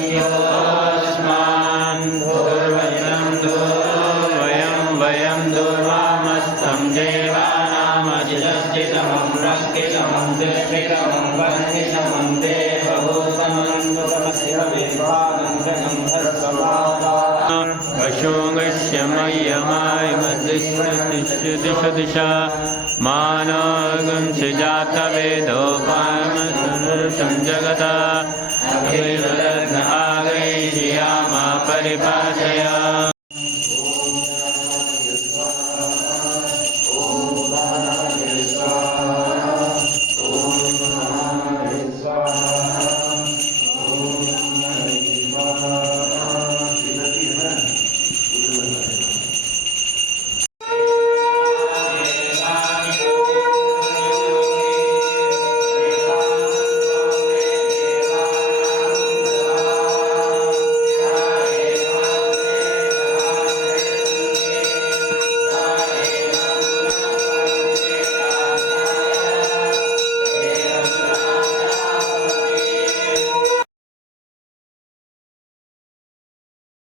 योऽस्मान् दुर्वयं वयं दुर्वामस्तं देवानामजितमं रक्षितमं दृष्टितमं वन्दितमं अशोकस्य मह्यमायमदिश्य दिशा मानवं जातवेदोपायमसुरसं जगता आगैष्यामा परिपाल